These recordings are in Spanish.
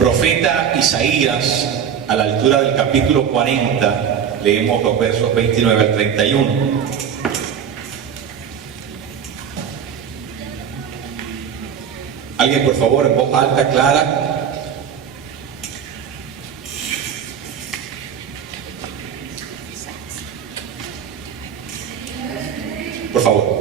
Profeta Isaías, a la altura del capítulo 40, leemos los versos 29 al 31. Alguien, por favor, en voz alta, clara. Por favor.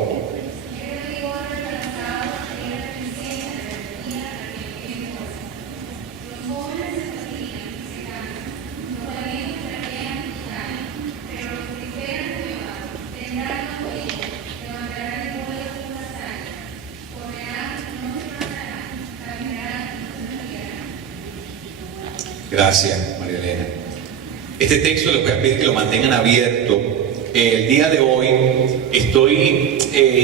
Gracias, María Elena. Este texto les voy a pedir que lo mantengan abierto. El día de hoy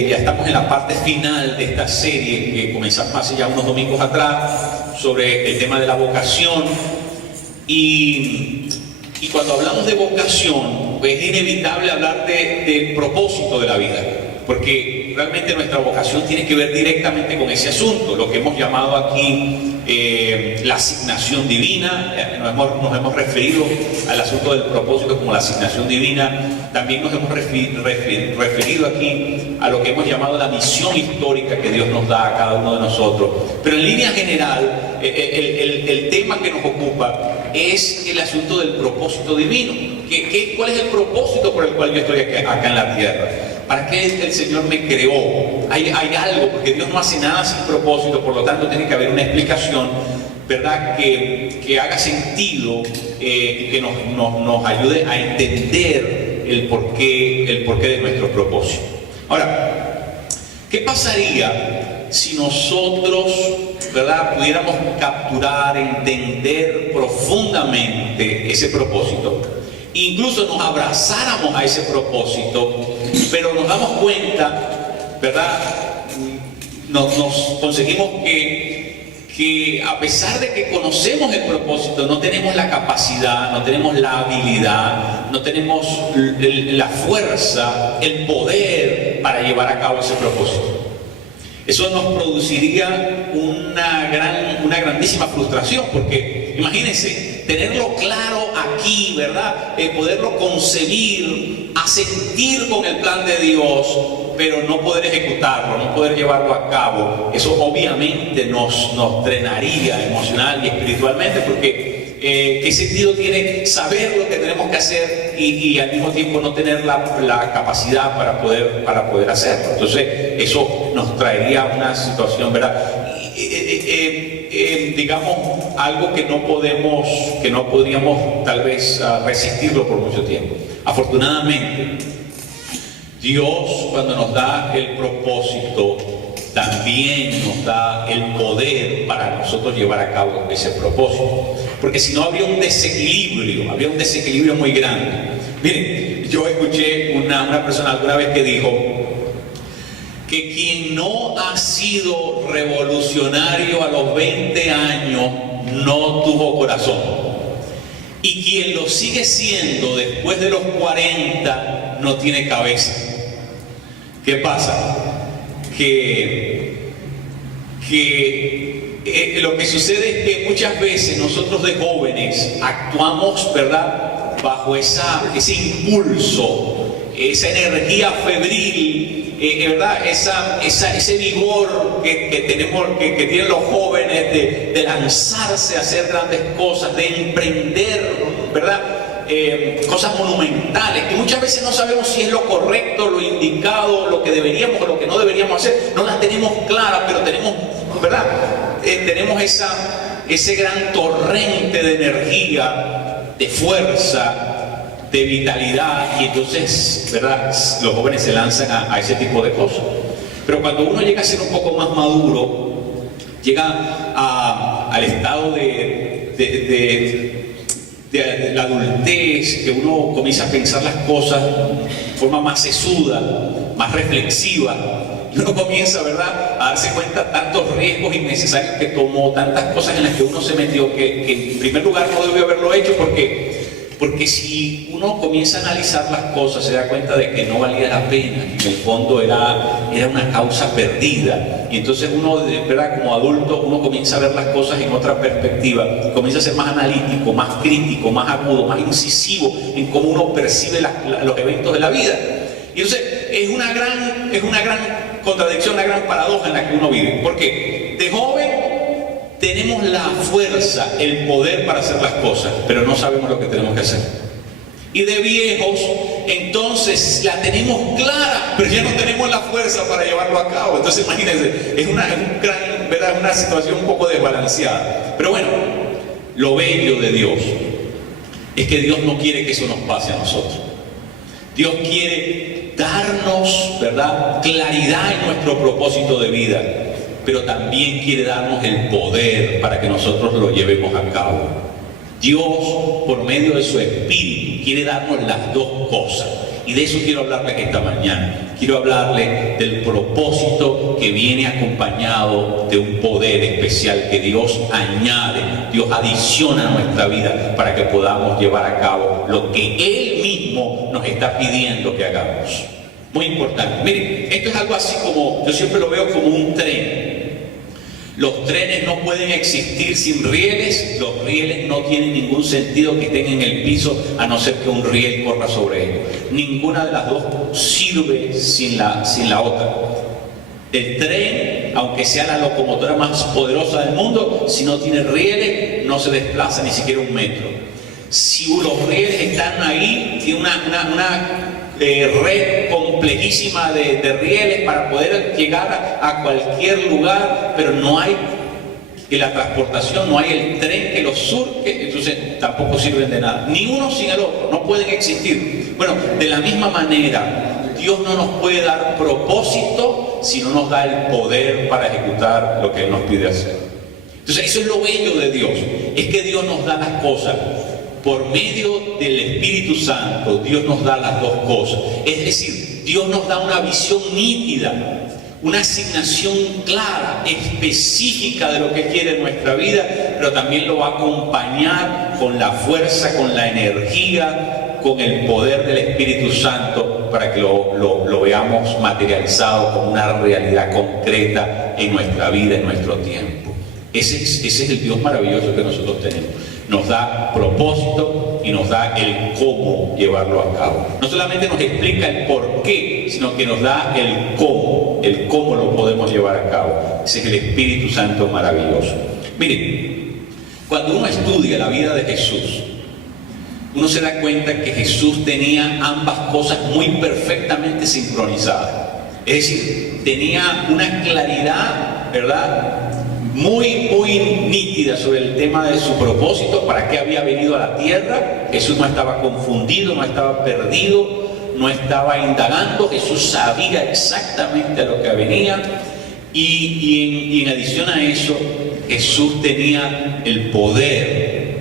ya estamos en la parte final de esta serie que comenzamos hace ya unos domingos atrás sobre el tema de la vocación. Y cuando hablamos de vocación, pues es inevitable hablar del propósito de la vida, porque realmente nuestra vocación tiene que ver directamente con ese asunto, lo que hemos llamado aquí la asignación divina. Nos hemos referido al asunto del propósito como la asignación divina. También nos hemos referido aquí a lo que hemos llamado la misión histórica que Dios nos da a cada uno de nosotros. Pero en línea general, el tema que nos ocupa es el asunto del propósito divino. ¿Cuál es el propósito por el cual yo estoy acá en la tierra? ¿Para qué el Señor me creó? Hay algo, porque Dios no hace nada sin propósito, por lo tanto tiene que haber una explicación, ¿verdad? Que haga sentido y que nos ayude a entender el porqué de nuestro propósito. Ahora, ¿qué pasaría si nosotros, ¿verdad?, pudiéramos capturar, entender profundamente ese propósito? Incluso nos abrazáramos a ese propósito, pero nos damos cuenta, ¿verdad? Nos conseguimos que a pesar de que conocemos el propósito, no tenemos la capacidad, no tenemos la habilidad, no tenemos la fuerza, el poder para llevar a cabo ese propósito. Eso nos produciría una grandísima frustración, porque imagínense, tenerlo claro aquí, ¿verdad? Poderlo concebir, asentir con el plan de Dios, pero no poder ejecutarlo, no poder llevarlo a cabo. Eso obviamente nos drenaría emocional y espiritualmente, porque ¿qué sentido tiene saber lo que tenemos que hacer y al mismo tiempo no tener la capacidad para poder hacerlo? Entonces eso nos traería una situación, ¿verdad? Digamos, algo que no podríamos tal vez resistirlo por mucho tiempo. Afortunadamente, Dios, cuando nos da el propósito, también nos da el poder para nosotros llevar a cabo ese propósito, porque si no habría un desequilibrio muy grande. Miren, yo escuché una persona alguna vez que dijo que quien no ha sido revolucionario a los 20 años no tuvo corazón, y quien lo sigue siendo después de los 40 no tiene cabeza. ¿Qué pasa? Que lo que sucede es que muchas veces nosotros de jóvenes actuamos, ¿verdad?, bajo ese impulso, esa energía febril, ¿verdad?, ese vigor que tienen los jóvenes de lanzarse a hacer grandes cosas, de emprender, ¿verdad?, cosas monumentales, que muchas veces no sabemos si es lo correcto, lo indicado, lo que deberíamos o lo que no deberíamos hacer. No las tenemos claras, pero tenemos, ¿verdad?, tenemos ese gran torrente de energía, de fuerza, de vitalidad, y entonces, ¿verdad?, los jóvenes se lanzan a ese tipo de cosas. Pero cuando uno llega a ser un poco más maduro, llega al estado de la adultez, que uno comienza a pensar las cosas de forma más sesuda, más reflexiva, y uno comienza, ¿verdad?, a darse cuenta tantos riesgos innecesarios que tomó, tantas cosas en las que uno se metió, que en primer lugar no debió haberlo hecho, porque Porque si uno comienza a analizar las cosas, se da cuenta de que no valía la pena, que en el fondo era una causa perdida. Y entonces uno, de verdad, como adulto, uno comienza a ver las cosas en otra perspectiva, comienza a ser más analítico, más crítico, más agudo, más incisivo en cómo uno percibe los eventos de la vida. Y entonces es una gran contradicción, una gran paradoja en la que uno vive. Porque de joven tenemos la fuerza, el poder para hacer las cosas, pero no sabemos lo que tenemos que hacer. Y de viejos, entonces la tenemos clara, pero ya no tenemos la fuerza para llevarlo a cabo. Entonces imagínense, es una situación un poco desbalanceada. Pero bueno, lo bello de Dios es que Dios no quiere que eso nos pase a nosotros. Dios quiere darnos, ¿verdad?, claridad en nuestro propósito de vida, pero también quiere darnos el poder para que nosotros lo llevemos a cabo. Dios, por medio de su Espíritu, quiere darnos las dos cosas. Y de eso quiero hablarles esta mañana. Quiero hablarles del propósito que viene acompañado de un poder especial que Dios añade, Dios adiciona a nuestra vida para que podamos llevar a cabo lo que Él mismo nos está pidiendo que hagamos. Muy importante. Miren, esto es algo así como, yo siempre lo veo como un tren. Los trenes no pueden existir sin rieles, los rieles no tienen ningún sentido que estén en el piso a no ser que un riel corra sobre ellos. Ninguna de las dos sirve sin la otra. El tren, aunque sea la locomotora más poderosa del mundo, si no tiene rieles no se desplaza ni siquiera un metro. Si los rieles están ahí, tiene una red complejísima de rieles para poder llegar a cualquier lugar, pero no hay la transportación, no hay el tren que los surque, entonces tampoco sirven de nada, ni uno sin el otro, no pueden existir. Bueno, de la misma manera, Dios no nos puede dar propósito si no nos da el poder para ejecutar lo que Él nos pide hacer. Entonces eso es lo bello de Dios, es que Dios nos da las cosas. Por medio del Espíritu Santo, Dios nos da las dos cosas. Es decir, Dios nos da una visión nítida, una asignación clara, específica de lo que quiere en nuestra vida, pero también lo va a acompañar con la fuerza, con la energía, con el poder del Espíritu Santo para que lo veamos materializado como una realidad concreta en nuestra vida, en nuestro tiempo. Ese es el Dios maravilloso que nosotros tenemos. Nos da propósito y nos da el cómo llevarlo a cabo. No solamente nos explica el por qué, sino que nos da el cómo lo podemos llevar a cabo. Ese es el Espíritu Santo maravilloso. Miren, cuando uno estudia la vida de Jesús, uno se da cuenta que Jesús tenía ambas cosas muy perfectamente sincronizadas. Es decir, tenía una claridad, ¿verdad?, muy nítida sobre el tema de su propósito, para qué había venido a la tierra. Jesús no estaba confundido, no estaba perdido, no estaba indagando. Jesús sabía exactamente a lo que venía, y en adición a eso, Jesús tenía el poder,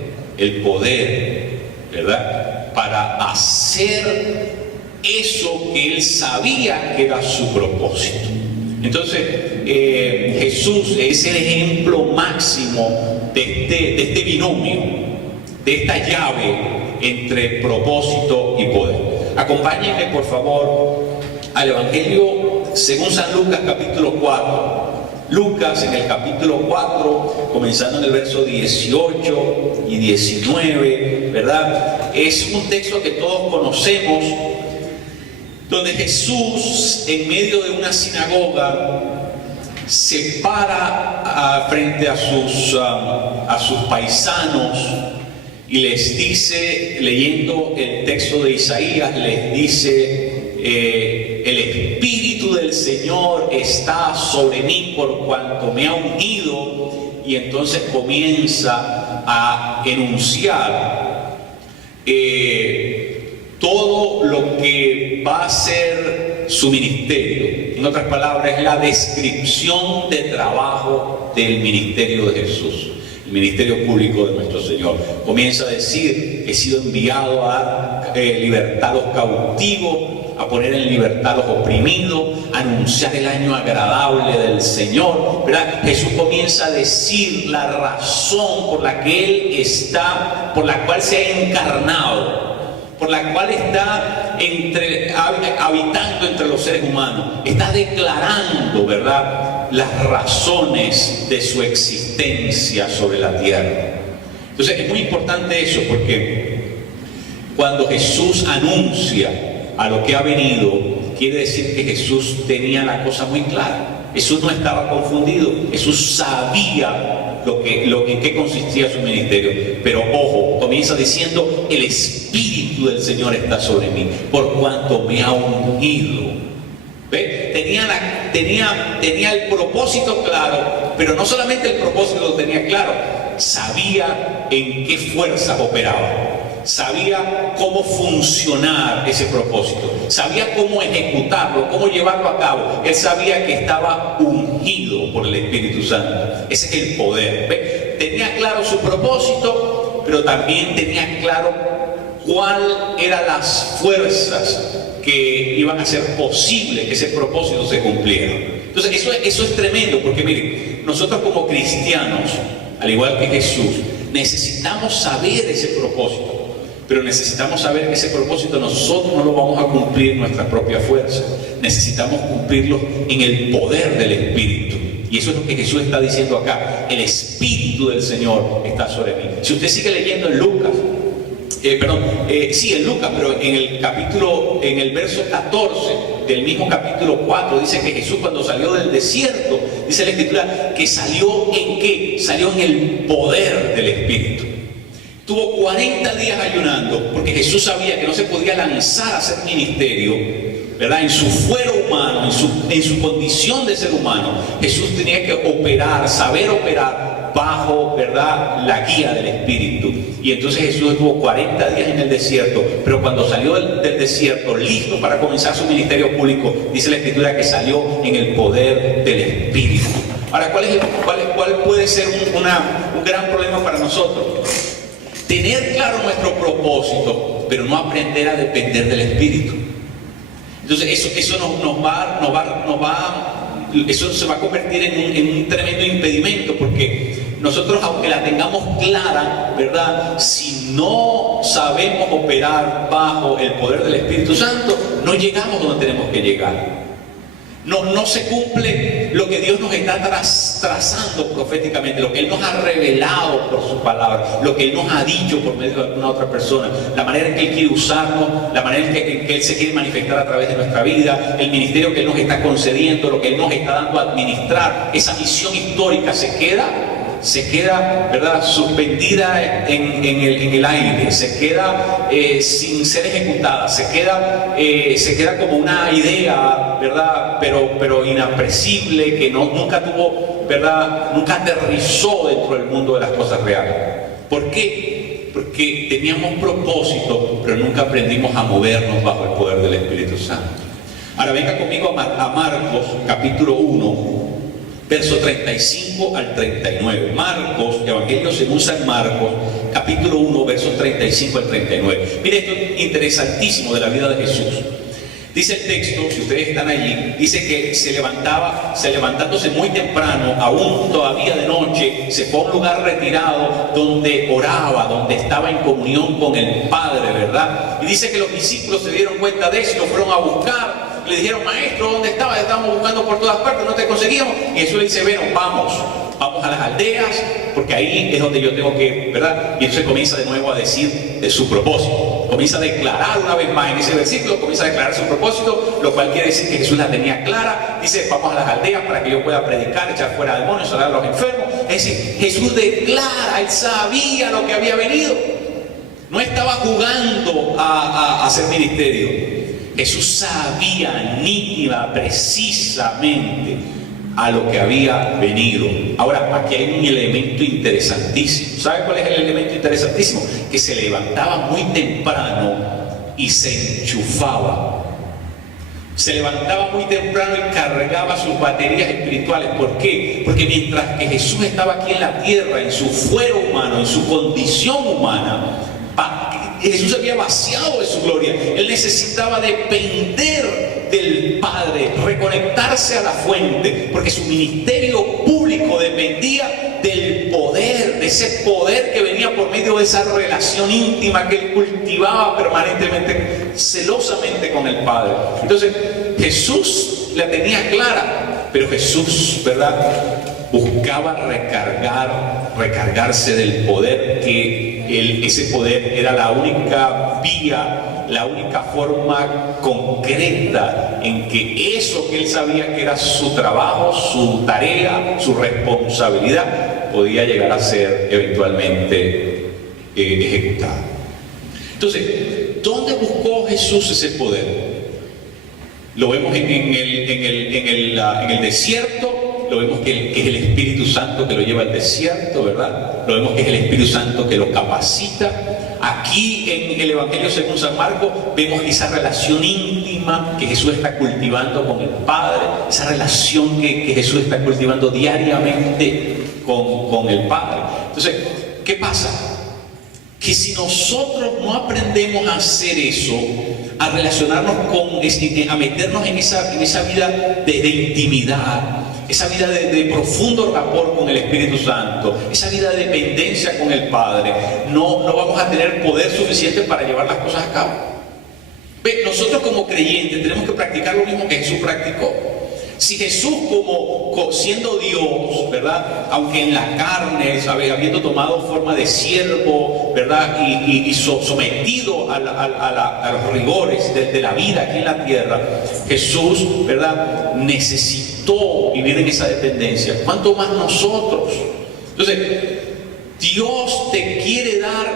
¿verdad?, para hacer eso que Él sabía que era su propósito. Entonces, Jesús es el ejemplo máximo de este binomio, de esta llave entre propósito y poder. Acompáñenme, por favor, al Evangelio según San Lucas, capítulo 4. Lucas, en el capítulo 4, comenzando en el verso 18 y 19, ¿verdad? Es un texto que todos conocemos, donde Jesús, en medio de una sinagoga, se para frente a sus paisanos y les dice, leyendo el texto de Isaías, les dice: el Espíritu del Señor está sobre mí por cuanto me ha ungido. Y entonces comienza a enunciar todo lo que va a ser su ministerio. En otras palabras, es la descripción de trabajo del ministerio de Jesús, el ministerio público de nuestro Señor. Comienza a decir: he sido enviado a dar libertad a los cautivos, a poner en libertad a los oprimidos, a anunciar el año agradable del Señor, ¿verdad? Jesús comienza a decir la razón por la que Él está, por la cual se ha encarnado, por la cual está habitando entre los seres humanos. Está declarando, ¿verdad?, las razones de su existencia sobre la tierra. Entonces es muy importante eso, porque cuando Jesús anuncia a lo que ha venido, quiere decir que Jesús tenía la cosa muy clara. Jesús no estaba confundido. Jesús sabía en qué consistía su ministerio. Pero ojo, comienza diciendo: el Espíritu del Señor está sobre mí, por cuanto me ha ungido. ¿Ve? Tenía el propósito claro, pero no solamente el propósito lo tenía claro, sabía en qué fuerzas operaba. Sabía cómo funcionar ese propósito, sabía cómo ejecutarlo, cómo llevarlo a cabo. Él sabía que estaba ungido por el Espíritu Santo. Ese es el poder. ¿Ve? Tenía claro su propósito, pero también tenía claro cuáles eran las fuerzas que iban a hacer posible que ese propósito se cumpliera. Entonces eso es tremendo, porque miren, nosotros como cristianos, al igual que Jesús, necesitamos saber ese propósito. Pero necesitamos saber que ese propósito nosotros no lo vamos a cumplir en nuestra propia fuerza. Necesitamos cumplirlo en el poder del Espíritu. Y eso es lo que Jesús está diciendo acá: el Espíritu del Señor está sobre mí. Si usted sigue leyendo en Lucas, en Lucas, pero en el verso 14 del mismo capítulo 4, dice que Jesús, cuando salió del desierto, dice la Escritura que salió ¿en qué? Salió en el poder del Espíritu. Tuvo 40 días ayunando, porque Jesús sabía que no se podía lanzar a hacer ministerio, ¿verdad?, en su fuero humano, en su condición de ser humano. Jesús tenía que saber operar bajo, ¿verdad?, la guía del Espíritu. Y entonces Jesús estuvo 40 días en el desierto, pero cuando salió del desierto, listo para comenzar su ministerio público, dice la Escritura que salió en el poder del Espíritu. Ahora, ¿cuál puede ser un gran problema para nosotros? Tener claro nuestro propósito, pero no aprender a depender del Espíritu. Entonces eso eso se va a convertir en un tremendo impedimento, porque nosotros, aunque la tengamos clara, ¿verdad?, si no sabemos operar bajo el poder del Espíritu Santo, no llegamos donde tenemos que llegar. No se cumple lo que Dios nos está trazando proféticamente, lo que Él nos ha revelado por su palabra, lo que Él nos ha dicho por medio de alguna otra persona, la manera en que Él quiere usarnos, la manera en que Él se quiere manifestar a través de nuestra vida, el ministerio que Él nos está concediendo, lo que Él nos está dando a administrar. Esa misión histórica se queda, ¿verdad?, suspendida en el aire, se queda sin ser ejecutada, se queda como una idea, ¿verdad?, pero inapresible, que nunca tuvo, ¿verdad?, nunca aterrizó dentro del mundo de las cosas reales. ¿Por qué? Porque teníamos propósito, pero nunca aprendimos a movernos bajo el poder del Espíritu Santo. Ahora venga conmigo a Marcos, capítulo 1, verso 35 al 39. Marcos, Evangelio según San Marcos, capítulo 1, versos 35 al 39. Mire, esto es interesantísimo de la vida de Jesús. Dice el texto, si ustedes están allí, dice que levantándose muy temprano, aún todavía de noche, se fue a un lugar retirado donde oraba, donde estaba en comunión con el Padre, ¿verdad? Y dice que los discípulos se dieron cuenta de eso, lo fueron a buscar. Le dijeron: maestro, ¿dónde estabas? Estábamos buscando por todas partes, no te conseguíamos. Y Jesús le dice: bueno, vamos a las aldeas, porque ahí es donde yo tengo que, ¿verdad? Y entonces comienza de nuevo a decir de su propósito. Comienza a declarar una vez más en ese versículo, comienza a declarar su propósito, lo cual quiere decir que Jesús la tenía clara. Dice: vamos a las aldeas para que yo pueda predicar, echar fuera demonios, sanar a los enfermos. Es decir, Jesús declara, Él sabía lo que había venido. No estaba jugando a hacer ministerio. Jesús sabía nítida, precisamente a lo que había venido. Ahora, aquí hay un elemento interesantísimo. ¿Sabe cuál es el elemento interesantísimo? Que se levantaba muy temprano y se enchufaba. Se levantaba muy temprano y cargaba sus baterías espirituales. ¿Por qué? Porque mientras que Jesús estaba aquí en la tierra, en su fuero humano, en su condición humana, que Jesús se había vaciado de su gloria. Él necesitaba depender del Padre, reconectarse a la fuente, porque su ministerio público dependía del poder, de ese poder que venía por medio de esa relación íntima que él cultivaba permanentemente, celosamente con el Padre. Entonces, Jesús la tenía clara, pero Jesús, ¿verdad?, buscaba recargarse del poder, ese poder era la única vía, la única forma concreta en que eso que él sabía que era su trabajo, su tarea, su responsabilidad, podía llegar a ser eventualmente ejecutado. Entonces, ¿dónde buscó Jesús ese poder? Lo vemos en el desierto. Lo vemos que es el Espíritu Santo que lo lleva al desierto, ¿verdad? Lo vemos que es el Espíritu Santo que lo capacita. Aquí en el Evangelio según San Marcos vemos esa relación íntima que Jesús está cultivando con el Padre, esa relación que Jesús está cultivando diariamente con el Padre. Entonces, ¿qué pasa? Que si nosotros no aprendemos a hacer eso, a relacionarnos a meternos en esa vida de intimidad, esa vida de profundo rapport con el Espíritu Santo, esa vida de dependencia con el Padre, no vamos a tener poder suficiente para llevar las cosas a cabo. Nosotros como creyentes tenemos que practicar lo mismo que Jesús practicó. Si Jesús, como siendo Dios, ¿verdad?, aunque en la carne, habiendo tomado forma de siervo, ¿verdad?, y sometido a los rigores de la vida aquí en la tierra, Jesús, ¿verdad?, necesitó vivir en esa dependencia. ¿Cuánto más nosotros? Entonces, Dios te quiere dar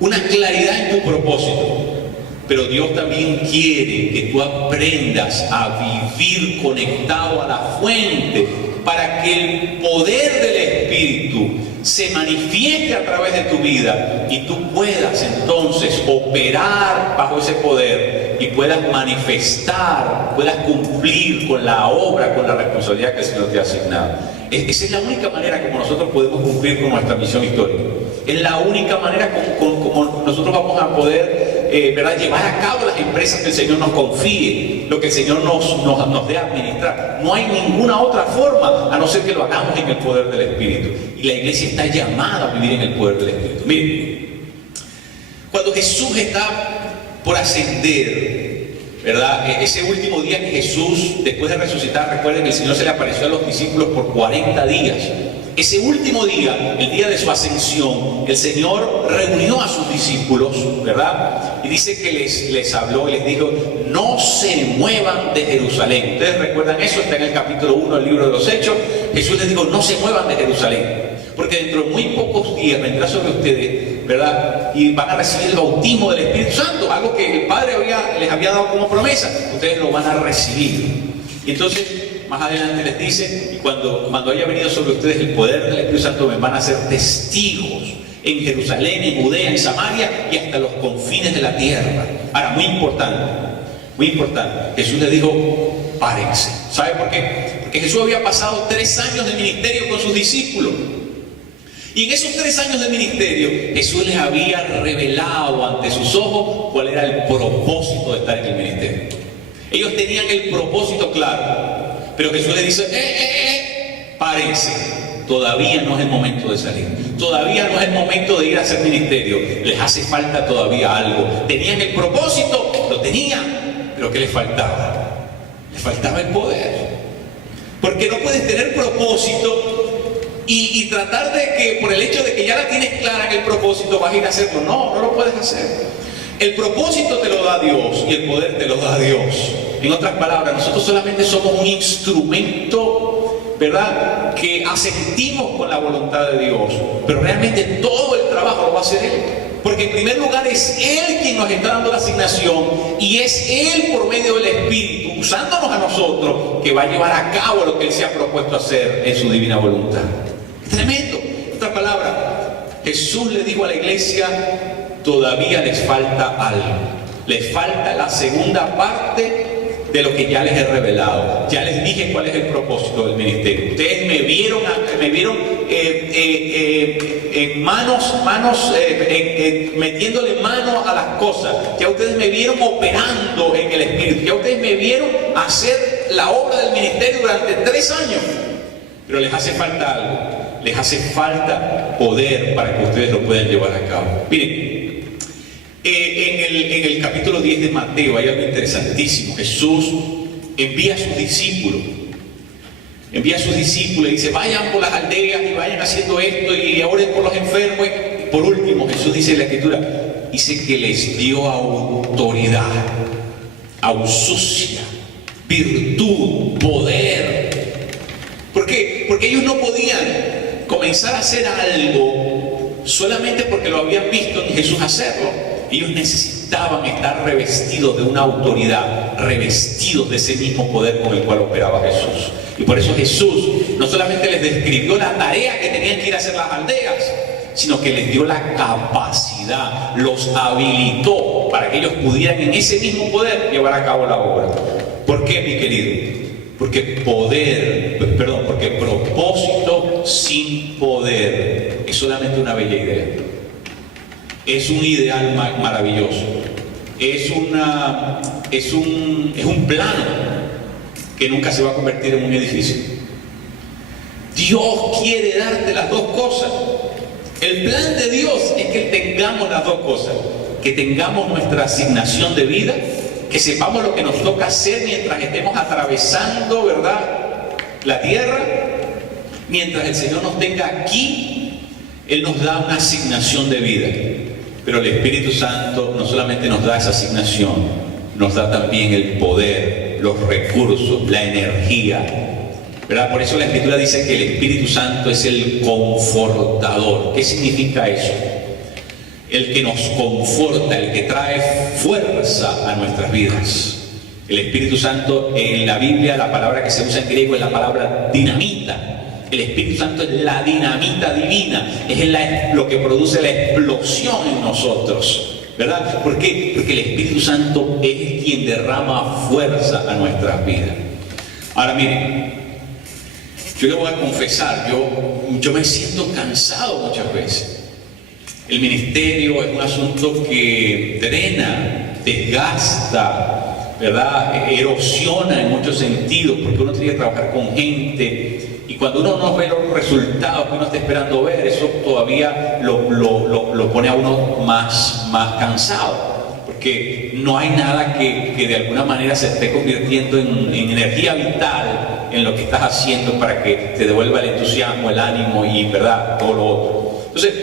una claridad en tu propósito. Pero Dios también quiere que tú aprendas a vivir conectado a la fuente para que el poder del Espíritu se manifieste a través de tu vida y tú puedas entonces operar bajo ese poder y puedas manifestar, puedas cumplir con la obra, con la responsabilidad que el Señor te ha asignado. Esa es la única manera como nosotros podemos cumplir con nuestra misión histórica. Es la única manera como nosotros vamos a poder ¿verdad?, llevar a cabo las empresas que el Señor nos confíe, lo que el Señor nos dé a administrar. No hay ninguna otra forma a no ser que lo hagamos en el poder del Espíritu. Y la iglesia está llamada a vivir en el poder del Espíritu. Miren, cuando Jesús está por ascender, ¿verdad?, ese último día que Jesús, después de resucitar, recuerden que el Señor se le apareció a los discípulos por 40 días. Ese último día, el día de su ascensión, el Señor reunió a sus discípulos, ¿verdad? Y dice que les habló y les dijo: no se muevan de Jerusalén. ¿Ustedes recuerdan eso? Está en el capítulo 1 del libro de los Hechos. Jesús les dijo: no se muevan de Jerusalén, porque dentro de muy pocos días vendrá sobre ustedes, ¿verdad?, y van a recibir el bautismo del Espíritu Santo, algo que el Padre les había dado como promesa. Ustedes lo van a recibir. Y entonces, más adelante les dice: y cuando haya venido sobre ustedes el poder del Espíritu Santo, me van a ser testigos en Jerusalén, en Judea, en Samaria y hasta los confines de la tierra. Ahora, muy importante, Jesús les dijo: párense. ¿Sabe por qué? Porque Jesús había pasado 3 años de ministerio con sus discípulos. Y en esos 3 años de ministerio, Jesús les había revelado ante sus ojos cuál era el propósito de estar en el ministerio. Ellos tenían el propósito claro. Pero Jesús les dice: párense, todavía no es el momento de salir, todavía no es el momento de ir a hacer ministerio, les hace falta todavía algo. Tenían el propósito, lo tenían, pero ¿qué les faltaba? Les faltaba el poder. Porque no puedes tener propósito y tratar de que por el hecho de que ya la tienes clara en el propósito vas a ir a hacerlo. No lo puedes hacer. El propósito te lo da Dios y el poder te lo da Dios. En otras palabras, nosotros solamente somos un instrumento, ¿verdad?, que asentimos con la voluntad de Dios, pero realmente todo el trabajo lo va a hacer Él. Porque en primer lugar es Él quien nos está dando la asignación y es Él por medio del Espíritu, usándonos a nosotros, que va a llevar a cabo lo que Él se ha propuesto hacer en su divina voluntad. Es tremendo. En otras palabras, Jesús le dijo a la iglesia: todavía les falta algo, les falta la segunda parte de lo que ya les he revelado. Ya les dije cuál es el propósito del ministerio. Ustedes me vieron metiéndole mano a las cosas. Ya ustedes me vieron operando en el Espíritu. Ya ustedes me vieron hacer la obra del ministerio durante 3 años. Pero les hace falta algo. Les hace falta poder para que ustedes lo puedan llevar a cabo. Miren, en el capítulo 10 de Mateo hay algo interesantísimo. Jesús envía a sus discípulos. Envía a sus discípulos y dice, vayan por las aldeas y vayan haciendo esto y oren por los enfermos. Y por último, Jesús dice en la Escritura, dice que les dio autoridad, ausucia, virtud, poder. ¿Por qué? Porque ellos no podían comenzar a hacer algo solamente porque lo habían visto en Jesús hacerlo. Ellos necesitaban estar revestidos de una autoridad, revestidos de ese mismo poder con el cual operaba Jesús. Y por eso Jesús no solamente les describió la tarea que tenían que ir a hacer las aldeas, sino que les dio la capacidad, los habilitó para que ellos pudieran en ese mismo poder llevar a cabo la obra. ¿Por qué, mi querido? Porque porque propósito sin poder es solamente una bella idea. Es un ideal maravilloso. Es un plano que nunca se va a convertir en un edificio. Dios quiere darte las dos cosas. El plan de Dios es que tengamos las dos cosas. Que tengamos nuestra asignación de vida, que sepamos lo que nos toca hacer mientras estemos atravesando, ¿verdad?, la tierra. Mientras el Señor nos tenga aquí, Él nos da una asignación de vida. Pero el Espíritu Santo no solamente nos da esa asignación, nos da también el poder, los recursos, la energía, ¿verdad? Por eso la Escritura dice que el Espíritu Santo es el confortador. ¿Qué significa eso? El que nos conforta, el que trae fuerza a nuestras vidas. El Espíritu Santo, en la Biblia, la palabra que se usa en griego es la palabra dinamita. El Espíritu Santo es la dinamita divina, es lo que produce la explosión en nosotros, ¿verdad? ¿Por qué? Porque el Espíritu Santo es quien derrama fuerza a nuestras vidas. Ahora miren, yo le voy a confesar, yo me siento cansado muchas veces. El ministerio es un asunto que drena, desgasta, ¿verdad? Erosiona en muchos sentidos, porque uno tiene que trabajar con gente. Y cuando uno no ve los resultados que uno está esperando ver, eso todavía lo pone a uno más cansado. Porque no hay nada que de alguna manera se esté convirtiendo en energía vital en lo que estás haciendo para que te devuelva el entusiasmo, el ánimo y, ¿verdad?, todo lo otro. Entonces,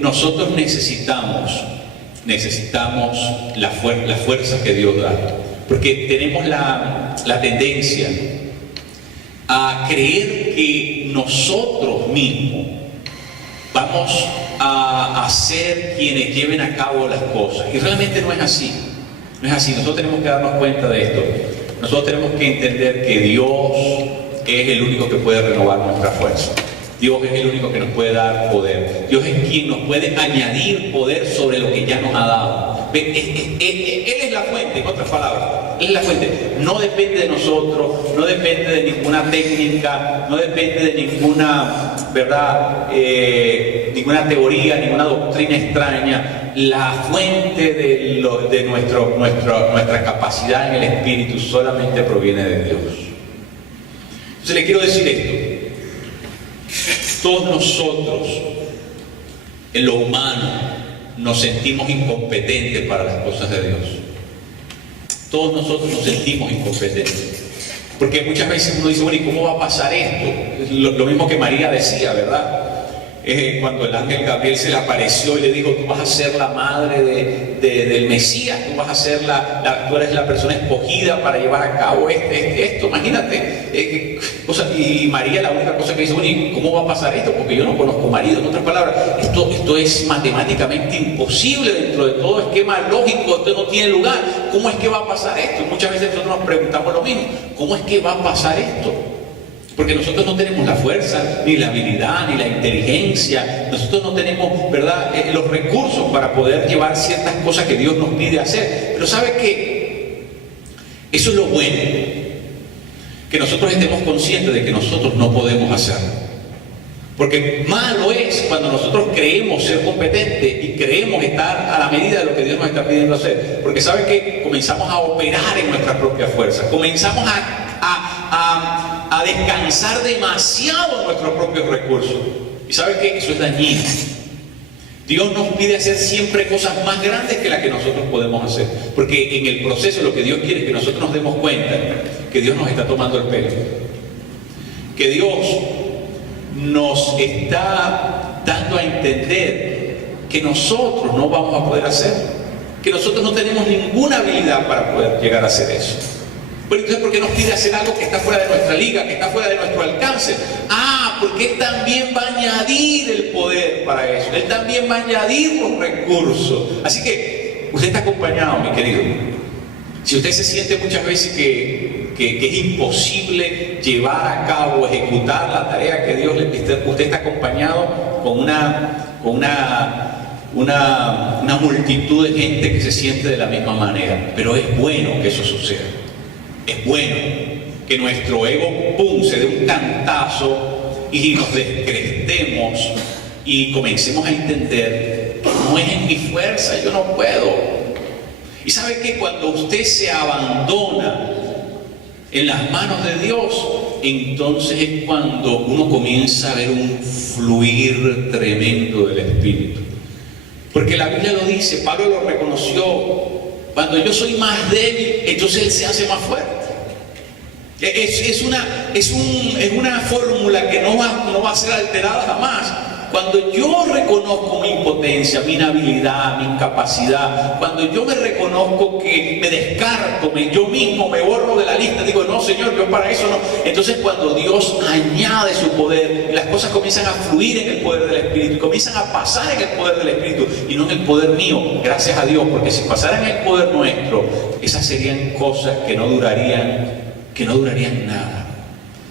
nosotros necesitamos la fuerza que Dios da. Porque tenemos la tendencia a creer que nosotros mismos vamos a ser quienes lleven a cabo las cosas. Y realmente no es así. No es así. Nosotros tenemos que darnos cuenta de esto. Nosotros tenemos que entender que Dios es el único que puede renovar nuestra fuerza. Dios es el único que nos puede dar poder. Dios es quien nos puede añadir poder sobre lo que ya nos ha dado. Él es la fuente, en otras palabras. Él es la fuente. No depende de nosotros, no depende de ninguna técnica, no depende de ninguna, ¿verdad?, ninguna teoría, ninguna doctrina extraña. La fuente de nuestra capacidad en el Espíritu solamente proviene de Dios. Entonces le quiero decir esto. Todos nosotros, en lo humano, nos sentimos incompetentes para las cosas de Dios. Todos nosotros nos sentimos incompetentes. Porque muchas veces uno dice, bueno, ¿y cómo va a pasar esto? Lo mismo que María decía, ¿verdad? Cuando el ángel Gabriel se le apareció y le dijo, tú vas a ser la madre del Mesías, tú vas a ser tú eres la persona escogida para llevar a cabo esto, imagínate. Y María la única cosa que dice, bueno, ¿y cómo va a pasar esto? Porque yo no conozco marido. En otras palabras, esto es matemáticamente imposible dentro de todo esquema lógico, esto no tiene lugar. ¿Cómo es que va a pasar esto? Y muchas veces nosotros nos preguntamos lo mismo, ¿cómo es que va a pasar esto? Porque nosotros no tenemos la fuerza, ni la habilidad, ni la inteligencia. Nosotros no tenemos, ¿verdad?, los recursos para poder llevar ciertas cosas que Dios nos pide hacer. Pero ¿sabe qué? Eso es lo bueno. Que nosotros estemos conscientes de que nosotros no podemos hacerlo. Porque malo es cuando nosotros creemos ser competentes y creemos estar a la medida de lo que Dios nos está pidiendo hacer. Porque ¿sabe qué? Comenzamos a operar en nuestras propias fuerzas. Comenzamos a descansar demasiado en nuestros propios recursos. ¿Y sabe qué? Eso es dañino. Dios nos pide hacer siempre cosas más grandes que las que nosotros podemos hacer. Porque en el proceso lo que Dios quiere es que nosotros nos demos cuenta que Dios nos está tomando el pelo. Que Dios nos está dando a entender que nosotros no vamos a poder hacer, que nosotros no tenemos ninguna habilidad para poder llegar a hacer eso. Bueno, entonces, ¿por qué nos pide hacer algo que está fuera de nuestra liga, que está fuera de nuestro alcance? Porque Él también va a añadir el poder para eso, Él también va a añadir los recursos. Así que usted está acompañado, mi querido. Si usted se siente muchas veces que es imposible llevar a cabo, ejecutar la tarea que Dios le pide, usted está acompañado con una multitud de gente que se siente de la misma manera. Pero es bueno que eso suceda. Es bueno que nuestro ego, se dé un cantazo y nos descrestemos y comencemos a entender que no es en mi fuerza, yo no puedo. Y sabe que cuando usted se abandona en las manos de Dios, entonces es cuando uno comienza a ver un fluir tremendo del Espíritu. Porque la Biblia lo dice, Pablo lo reconoció, cuando yo soy más débil, entonces Él se hace más fuerte. Es una fórmula que no va a ser alterada jamás. Cuando yo reconozco mi impotencia, mi inhabilidad, mi incapacidad, cuando yo me reconozco que me descarto, yo mismo me borro de la lista, digo, no, Señor, yo para eso no. Entonces cuando Dios añade su poder, las cosas comienzan a fluir en el poder del Espíritu, comienzan a pasar en el poder del Espíritu y no en el poder mío, gracias a Dios, porque si pasaran en el poder nuestro, esas serían cosas que no durarían nada.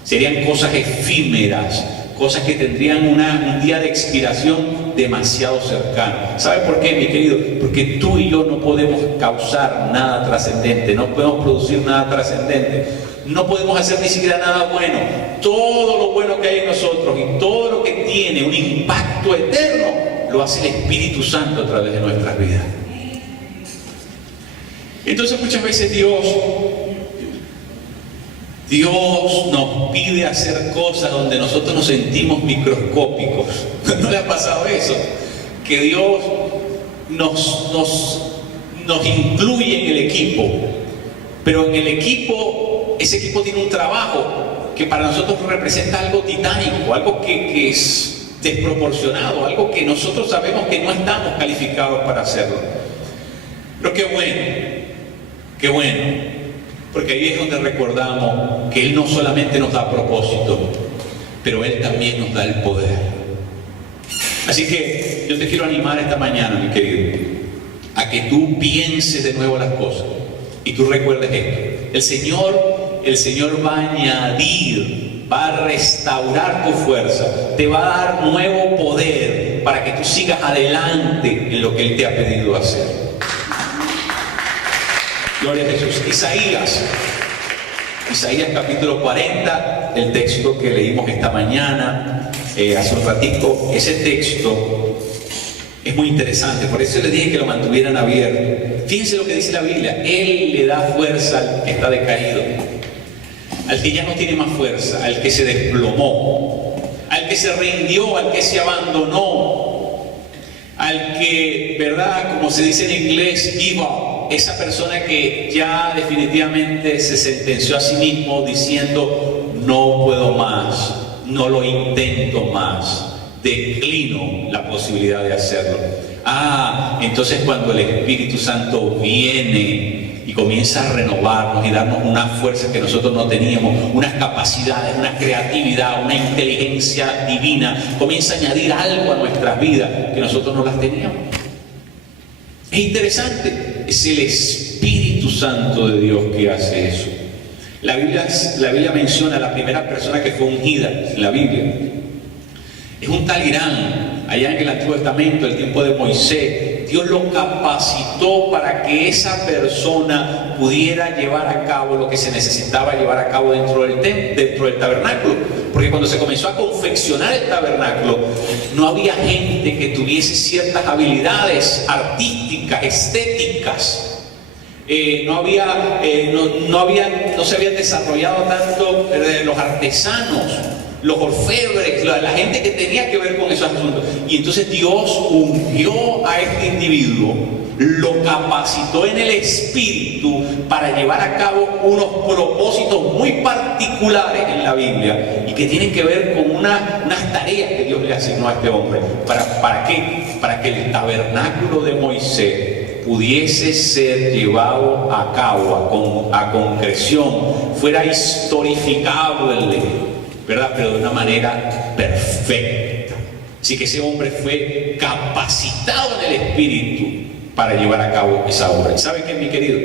Serían cosas efímeras, cosas que tendrían un día de expiración demasiado cercano. ¿Sabe por qué, mi querido? Porque tú y yo no podemos causar nada trascendente, no podemos producir nada trascendente, no podemos hacer ni siquiera nada bueno. Todo lo bueno que hay en nosotros y todo lo que tiene un impacto eterno lo hace el Espíritu Santo a través de nuestras vidas. Entonces muchas veces Dios nos pide hacer cosas donde nosotros nos sentimos microscópicos. ¿No le ha pasado eso? Que Dios nos incluye en el equipo, pero en el equipo, ese equipo tiene un trabajo que para nosotros representa algo titánico, algo que es desproporcionado, algo que nosotros sabemos que no estamos calificados para hacerlo. Pero qué bueno. Porque ahí es donde recordamos que Él no solamente nos da propósito, pero Él también nos da el poder. Así que yo te quiero animar esta mañana, mi querido, a que tú pienses de nuevo las cosas y tú recuerdes esto. El Señor va a añadir, va a restaurar tu fuerza, te va a dar nuevo poder para que tú sigas adelante en lo que Él te ha pedido hacer. Gloria a Jesús. Isaías capítulo 40, el texto que leímos esta mañana, hace un ratito. Ese texto es muy interesante, por eso les dije que lo mantuvieran abierto. Fíjense lo que dice la Biblia: Él le da fuerza al que está decaído, al que ya no tiene más fuerza, al que se desplomó, al que se rindió, al que se abandonó, al que, ¿verdad? Como se dice en inglés, give up. Esa persona que ya definitivamente se sentenció a sí mismo diciendo, no puedo más, no lo intento más, declino la posibilidad de hacerlo. Entonces cuando el Espíritu Santo viene y comienza a renovarnos y darnos una fuerza que nosotros no teníamos, unas capacidades, una creatividad, una inteligencia divina, comienza a añadir algo a nuestras vidas que nosotros no las teníamos. Es interesante, es el Espíritu Santo de Dios que hace eso. La Biblia menciona a la primera persona que fue ungida en la Biblia. Es un tal Irán, allá en el Antiguo Testamento, el tiempo de Moisés. Dios lo capacitó para que esa persona pudiera llevar a cabo lo que se necesitaba llevar a cabo dentro del tabernáculo. Porque cuando se comenzó a confeccionar el tabernáculo, no había gente que tuviese ciertas habilidades artísticas, estéticas. No se habían desarrollado tanto los artesanos, los orfebres, la gente que tenía que ver con esos asuntos. Y entonces Dios ungió a este individuo, lo capacitó en el espíritu para llevar a cabo unos propósitos muy particulares en la Biblia y que tienen que ver con unas tareas que Dios le asignó a este hombre. ¿Para qué? Para que el tabernáculo de Moisés pudiese ser llevado a cabo, a concreción, fuera historificable, ¿verdad? Pero de una manera perfecta. Así que ese hombre fue capacitado en el espíritu para llevar a cabo esa obra. ¿Sabe qué, mi querido?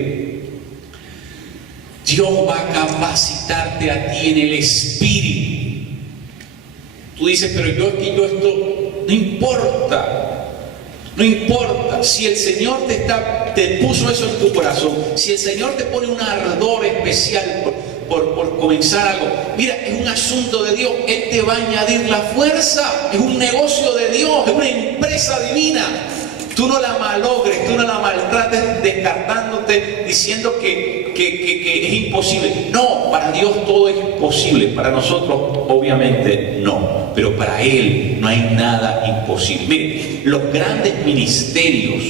Dios va a capacitarte a ti en el espíritu. Tú dices, pero yo esto no importa. No importa, si el Señor te puso eso en tu corazón, si el Señor te pone un ardor especial por comenzar algo, mira, es un asunto de Dios. Él te va a añadir la fuerza, es un negocio de Dios, es una empresa divina. Tú no la malogres, tú no la maltrates descartándote, diciendo que es imposible. No, para Dios todo es posible, para nosotros obviamente no, pero para Él no hay nada imposible. Mire, los grandes ministerios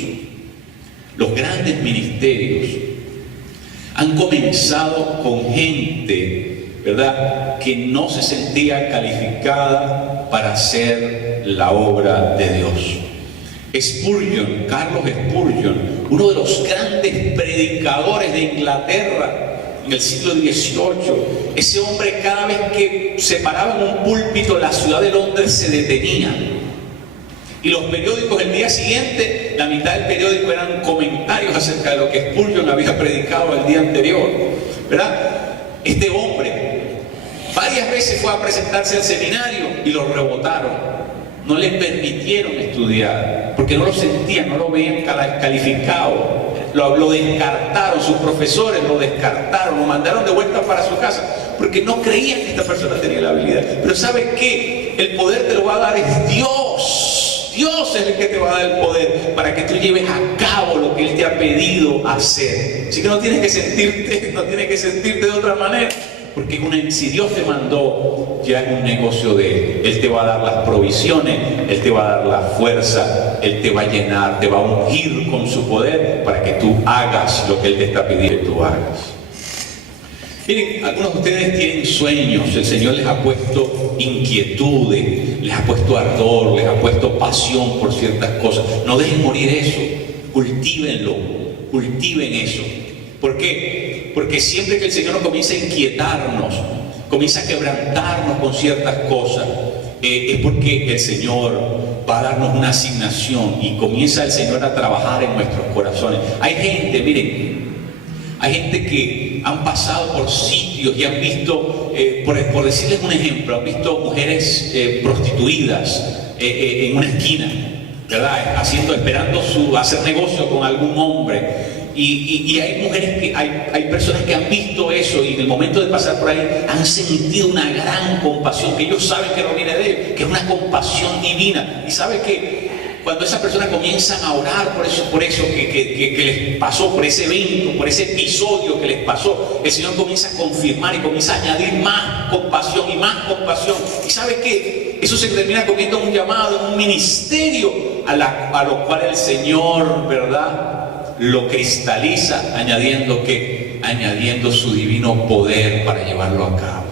han comenzado con gente, ¿verdad?, que no se sentía calificada para hacer la obra de Dios. Carlos Spurgeon, uno de los grandes predicadores de Inglaterra en el siglo XVIII, ese hombre, cada vez que se paraba en un púlpito, la ciudad de Londres se detenía. Y los periódicos, el día siguiente, la mitad del periódico eran comentarios acerca de lo que Spurgeon había predicado el día anterior, ¿verdad? Este hombre varias veces fue a presentarse al seminario y lo rebotaron. No le permitieron estudiar, porque no lo sentían, no lo veían calificado. Lo descartaron, sus profesores lo descartaron, lo mandaron de vuelta para su casa, porque no creían que esta persona tenía la habilidad. Pero ¿sabe qué? El poder te lo va a dar es Dios. Dios es el que te va a dar el poder para que tú lleves a cabo lo que Él te ha pedido hacer. Así que no tienes que sentirte de otra manera. Porque si Dios te mandó, ya es un negocio de Él. Él te va a dar las provisiones, Él te va a dar la fuerza, Él te va a llenar, te va a ungir con su poder para que tú hagas lo que Él te está pidiendo que tú hagas. Miren, algunos de ustedes tienen sueños, el Señor les ha puesto inquietudes, les ha puesto ardor, les ha puesto pasión por ciertas cosas. No dejen morir eso, cultívenlo, cultiven eso. ¿Por qué? Porque siempre que el Señor nos comienza a inquietarnos, comienza a quebrantarnos con ciertas cosas, es porque el Señor va a darnos una asignación y comienza el Señor a trabajar en nuestros corazones. Hay gente, miren, hay gente que han pasado por sitios y han visto, por decirles un ejemplo, han visto mujeres prostituidas en una esquina, ¿verdad? Esperando hacer negocio con algún hombre. Y hay mujeres hay personas que han visto eso y en el momento de pasar por ahí han sentido una gran compasión, que ellos saben que no viene de Él, que es una compasión divina. Y sabe que cuando esas personas comienzan a orar por eso que les pasó, por ese evento, por ese episodio que les pasó, el Señor comienza a confirmar y comienza a añadir más compasión y más compasión. Y sabe que eso se termina convirtiendo en un llamado, en un ministerio a lo cual el Señor, ¿verdad?, lo cristaliza, añadiendo su divino poder para llevarlo a cabo.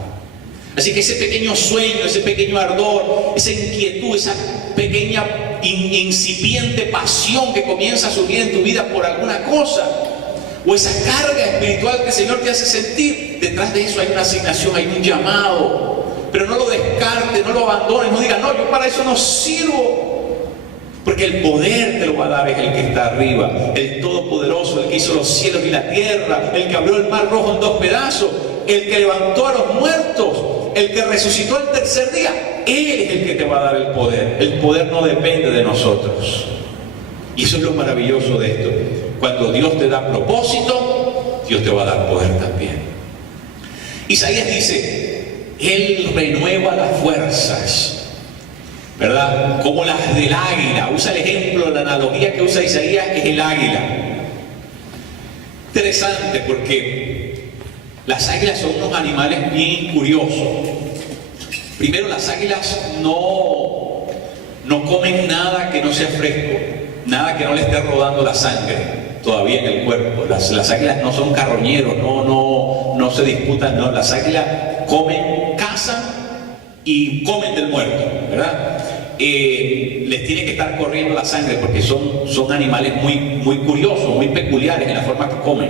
Así que ese pequeño sueño, ese pequeño ardor, esa inquietud, esa pequeña incipiente pasión que comienza a surgir en tu vida por alguna cosa, o esa carga espiritual que el Señor te hace sentir, detrás de eso hay una asignación, hay un llamado. Pero no lo descartes, no lo abandones, no digas, no, yo para eso no sirvo. Porque el poder te lo va a dar es el que está arriba, el Todopoderoso, el que hizo los cielos y la tierra, el que abrió el mar rojo en 2 pedazos, el que levantó a los muertos, el que resucitó el tercer día. Él es el que te va a dar el poder. El poder no depende de nosotros. Y eso es lo maravilloso de esto. Cuando Dios te da propósito, Dios te va a dar poder también. Isaías dice, Él renueva las fuerzas, ¿verdad? Como las del águila. Usa el ejemplo, la analogía que usa Isaías es el águila. Interesante porque las águilas son unos animales bien curiosos. Primero, las águilas no comen nada que no sea fresco, nada que no le esté rodando la sangre todavía en el cuerpo. Las águilas no son carroñeros, no se disputan, no. Las águilas comen, cazan y comen del muerto, ¿verdad? Les tiene que estar corriendo la sangre porque son animales muy curiosos, muy peculiares en la forma que comen.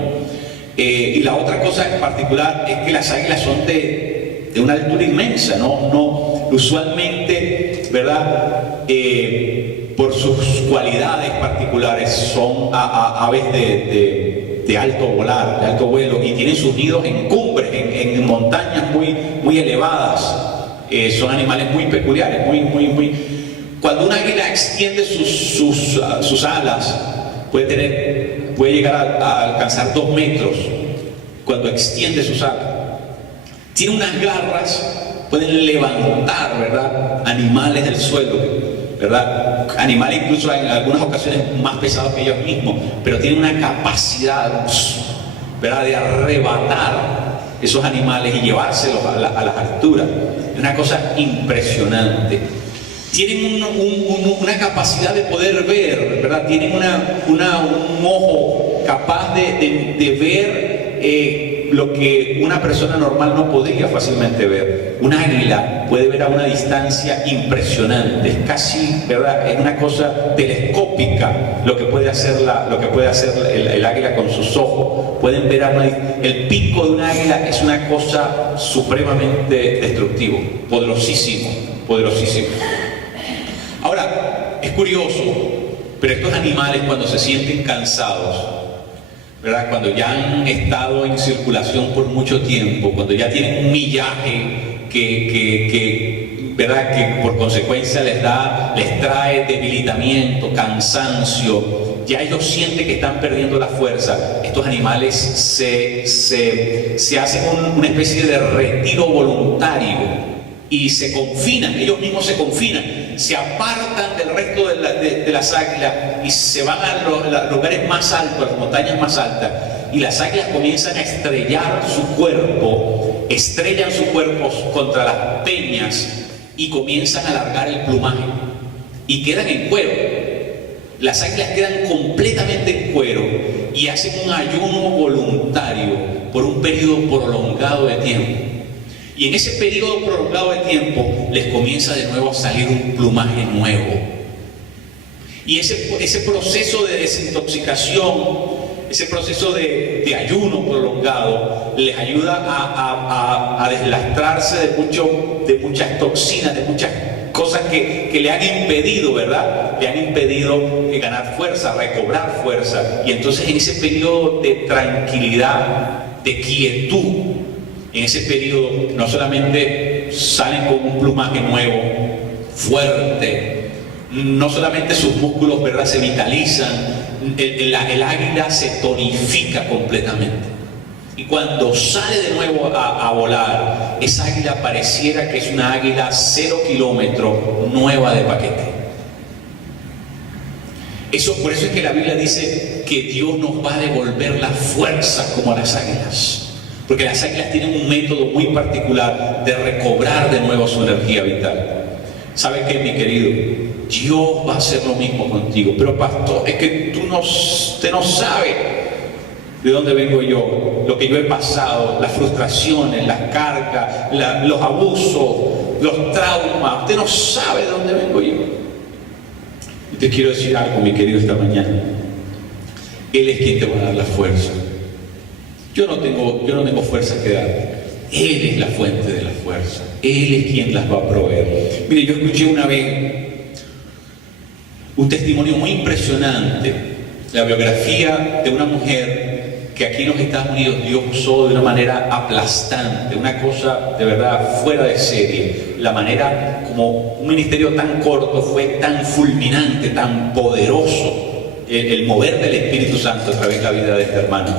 Y la otra cosa en particular es que las águilas son de una altura inmensa, no usualmente, ¿verdad? Por sus cualidades particulares son aves de alto volar, de alto vuelo, y tienen sus nidos en cumbres, en montañas muy elevadas. Son animales muy peculiares, Cuando un águila extiende sus alas, puede llegar a alcanzar 2 metros cuando extiende sus alas. Tiene unas garras, pueden levantar, ¿verdad?, animales del suelo, ¿verdad? Animales incluso en algunas ocasiones más pesados que ellos mismos, pero tienen una capacidad, ¿verdad?, de arrebatar esos animales y llevárselos a las alturas. Es una cosa impresionante. Tienen una capacidad de poder ver, ¿verdad? Tienen un ojo capaz de ver lo que una persona normal no podría fácilmente ver. Un águila puede ver a una distancia impresionante, es casi, ¿verdad?, es una cosa telescópica lo que puede hacer el águila con sus ojos. Pueden ver el pico de un águila es una cosa supremamente destructivo, poderosísimo. Ahora, es curioso, pero estos animales cuando se sienten cansados, ¿verdad?, cuando ya han estado en circulación por mucho tiempo, cuando ya tienen un millaje ¿verdad?, que por consecuencia les trae debilitamiento, cansancio, ya ellos sienten que están perdiendo la fuerza. Estos animales se hacen una especie de retiro voluntario y se confinan, ellos mismos se confinan, se apartan del resto de las águilas y se van a los lugares más altos, a las montañas más altas, y las águilas comienzan a estrellan sus cuerpos contra las peñas y comienzan a alargar el plumaje y quedan en cuero. Las águilas quedan completamente en cuero y hacen un ayuno voluntario por un periodo prolongado de tiempo. Y en ese periodo prolongado de tiempo les comienza de nuevo a salir un plumaje nuevo. Y ese proceso de desintoxicación, ese proceso de ayuno prolongado, les ayuda a deslastrarse de muchas toxinas, de muchas cosas que le han impedido, ¿verdad? Le han impedido ganar fuerza, recobrar fuerza. Y entonces en ese periodo de tranquilidad, de quietud, en ese periodo no solamente salen con un plumaje nuevo, fuerte, no solamente sus músculos, ¿verdad?, se vitalizan, el águila se tonifica completamente. Y cuando sale de nuevo a volar, esa águila pareciera que es una águila 0 kilómetros, nueva de paquete. Por eso es que la Biblia dice que Dios nos va a devolver la fuerza como a las águilas. Porque las águilas tienen un método muy particular de recobrar de nuevo su energía vital. ¿Sabe qué, mi querido? Dios va a hacer lo mismo contigo. Pero pastor, es que usted no sabe de dónde vengo yo, lo que yo he pasado, las frustraciones, las cargas, los abusos, los traumas. Usted no sabe de dónde vengo yo. Y te quiero decir algo, mi querido, esta mañana. Él es quien te va a dar la fuerza. Yo no tengo fuerza que dar. Él es la fuente de la fuerza. Él es quien las va a proveer. Mire, yo escuché una vez un testimonio muy impresionante, la biografía de una mujer que aquí en los Estados Unidos Dios usó de una manera aplastante, una cosa de verdad fuera de serie. La manera como un ministerio tan corto fue tan fulminante, tan poderoso, el mover del Espíritu Santo a través de la vida de esta hermana.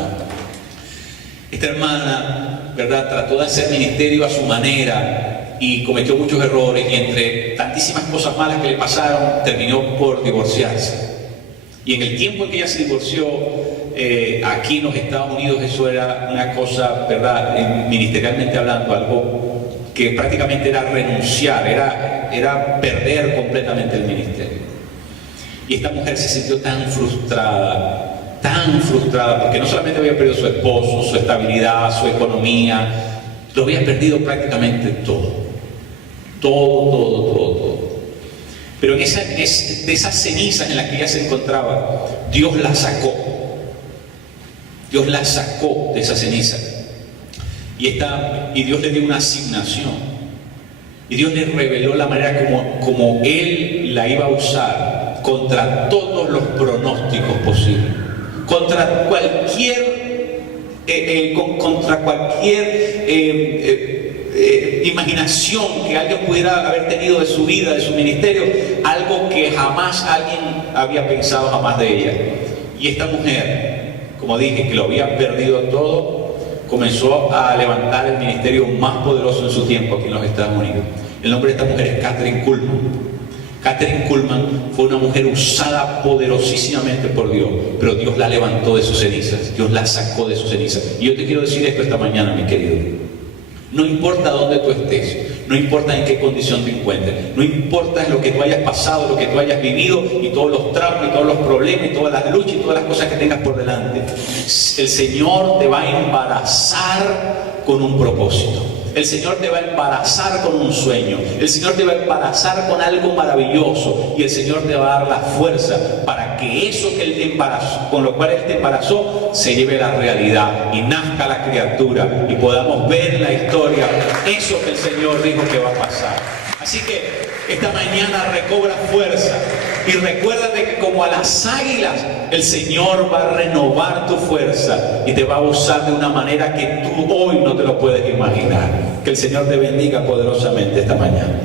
Esta hermana, ¿verdad?, trató de hacer ministerio a su manera y cometió muchos errores, y entre tantísimas cosas malas que le pasaron, terminó por divorciarse. Y en el tiempo en que ella se divorció, aquí en los Estados Unidos, eso era una cosa, ¿verdad?, ministerialmente hablando, algo que prácticamente era renunciar, era perder completamente el ministerio. Y esta mujer se sintió tan frustrada, porque no solamente había perdido su esposo, su estabilidad, su economía, lo había perdido prácticamente todo. Pero de esas cenizas en las que ella se encontraba, Dios la sacó. Dios la sacó de esa ceniza. Y Dios le dio una asignación. Y Dios le reveló la manera como Él la iba a usar contra todos los pronósticos posibles. Contra cualquier imaginación que alguien pudiera haber tenido de su vida, de su ministerio, algo que jamás alguien había pensado jamás de ella. Y esta mujer, como dije, que lo había perdido todo, comenzó a levantar el ministerio más poderoso en su tiempo aquí en los Estados Unidos. El nombre de esta mujer es Kathryn Kuhlman. Kathryn Kuhlman fue una mujer usada poderosísimamente por Dios, pero Dios la levantó de sus cenizas, Dios la sacó de sus cenizas. Y yo te quiero decir esto esta mañana, mi querido. No importa dónde tú estés, no importa en qué condición te encuentres, no importa lo que tú hayas pasado, lo que tú hayas vivido, y todos los traumas, y todos los problemas, y todas las luchas, y todas las cosas que tengas por delante. El Señor te va a embarazar con un propósito. El Señor te va a embarazar con un sueño. El Señor te va a embarazar con algo maravilloso. Y el Señor te va a dar la fuerza para que eso que Él te embarazó, con lo cual Él te embarazó, se lleve a la realidad y nazca la criatura y podamos ver en la historia eso que el Señor dijo que va a pasar. Así que esta mañana recobra fuerza y recuérdate que como a las águilas, el Señor va a renovar tu fuerza y te va a usar de una manera que tú hoy no te lo puedes imaginar. Que el Señor te bendiga poderosamente esta mañana.